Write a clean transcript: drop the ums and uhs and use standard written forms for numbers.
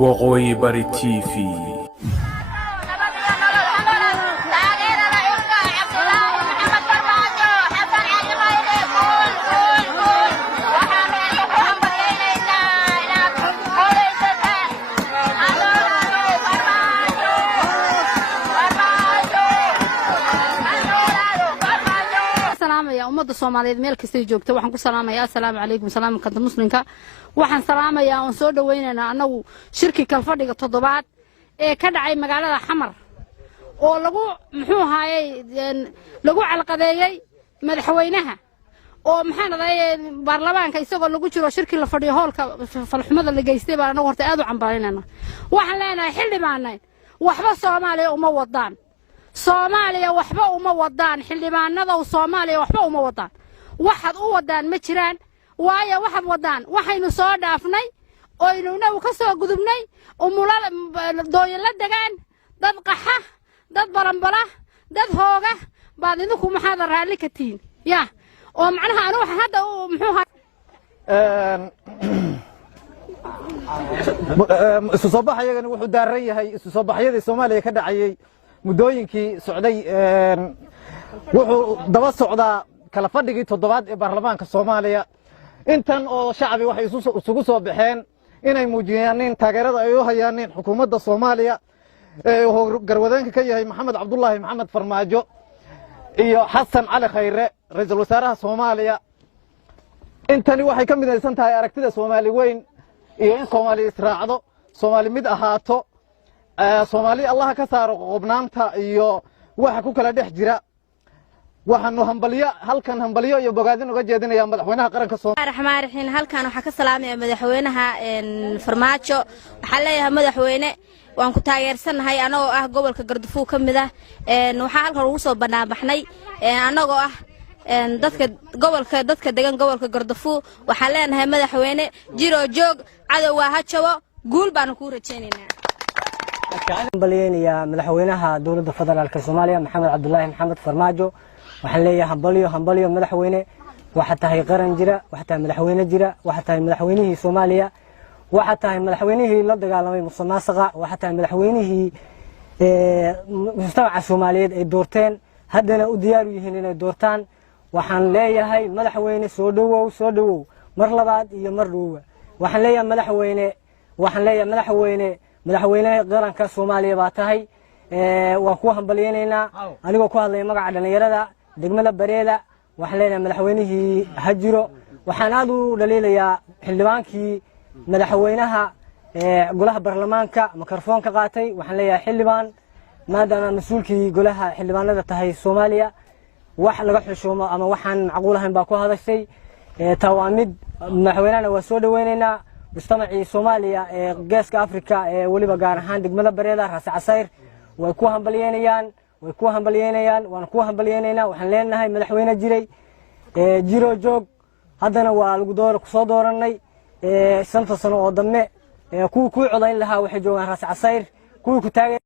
وقوي بري تي في ummadda Soomaaliyeed meel kasta ay joogto waxaan ku salaamayaa assalaamu calaykum salaamka muslimka waxaan salaamayaa oo soo dhaweynaynaa anagu shirki kal fadhiga toddobaad ee ka dhacay magaalada Xamar oo lagu muxuu ahaayay lagu calqadeeyay madaxweynaha oo maxaan ahaayay baarlamaanka isagoo lagu jiro shirki la fadhiyo hoolka falxumada la geystay baan anagu horta aad u cambaaraynaynaa waxaan leenahay xildhibaanay waxba Soomaaliya uma wadaan Soomaaliya waxba uma wadaan xildhibaanada Soomaaliya waxba uma wadaan waxad u wadaan ma jiraan waayo waxad wadaan waxaynu soo dhaafnay oo inuu ka soo gudubnay umulal dooyin la dagaan dad qaxa dad baranbala dad hooga baad idinku maxaad raali ka tiin ya oo macnaha anu waxa hadda muxuu isu soo baxayagana wuxuu daaran yahay isu soo baxyada Soomaaliya ka dhacayay mudooyinkii socday wuxuu daba socdaa kala fadhigii toddobaad ee baarlamaanka Soomaaliya intan oo shacbi waxay isugu soo baxeen inay muujiyaan taageerada ay u hayaan xukuumadda Soomaaliya ee garwadeenka ka yahay Maxamed Cabdullaahi Maxamed Farmaajo iyo Xasan Cali Khayre ra'iisul wasaaraha Soomaaliya intani waxay ka midaysan tahay aragtida Soomaali weyn iyo in Soomaali israacdo Soomaali mid ahaato Soomaali Allah ka saaro qobnaanta iyo waxa ku kala dhex jira waxaanu halkan hambaliyo iyo bogaadin uga jeedinaya madaxweynaha qaranka Soomaaliya raxmaan raxiin halkan waxa ka salaamaya madaxweynaha Farmaajo waxa leeyahay madaxweyne waan ku taageersanahay anagoo ah gobolka Gaardafuu kamid ah waxa halkan ugu soo banaabaxnay anagoo ah dadka degan gobolka Gaardafuu waxa leenahay madaxweyne jiro joog cadawga ha jabo guul baan ku rajaynaynaa hambalyeynaya madaxweynaha dawladda federaalka Soomaaliya Maxamed Cabdullaahi Maxamed Farmaajo waxaan leeyahay hambalyo madaxweyne waxa tahay qaran jira waxa tahay madaxweyne jira waxa tahay madaxweynihii Soomaaliya waxa tahay madaxweynihii la dagaalamay musuqmaasuqa waxa tahay madaxweynihii mujtamaca Soomaaliyeed ay doorteen haddana u diyaar u yihiin inay doortaan waxaan leeyahay madaxweyne soo dhawow mar labaad iyo mar dhowba waxaan leeyahay madaxweyne qaranka Soomaaliya baa tahay waa ku hambalyeynayna anigoo ku hadlay magaca dhalinyarada degmada Bareeda waxaan leenahay madaxweynihii hajiro waxaan aad u dhaliilayaa xildhibaankii madaxweynaha golaha baarlamaanka mikrofoonka qaatay waxaan leeyahay xildhibaan maadaama mas'uulkii golaha xildhibaanada tahay Soomaaliya wax laga xushumo ama waxaan macquul ahayn baa ku hadashay tawaamid madaxweynahana waa soo dhaweynaynaa mujtamacii Soomaaliya ee geeska Afrika ee waliba gaar ahaan degmada Bareeda Raas Casayr way ku hambalyeynayaan waan ku hambalyeynayna waxaan leenahay madaxweyne jiro joog haddana waa lagu soo dooranay 5 sano oo dambe kuwii ku codayn lahaa waxay joogaan Raas Casayr kuwii ku taagay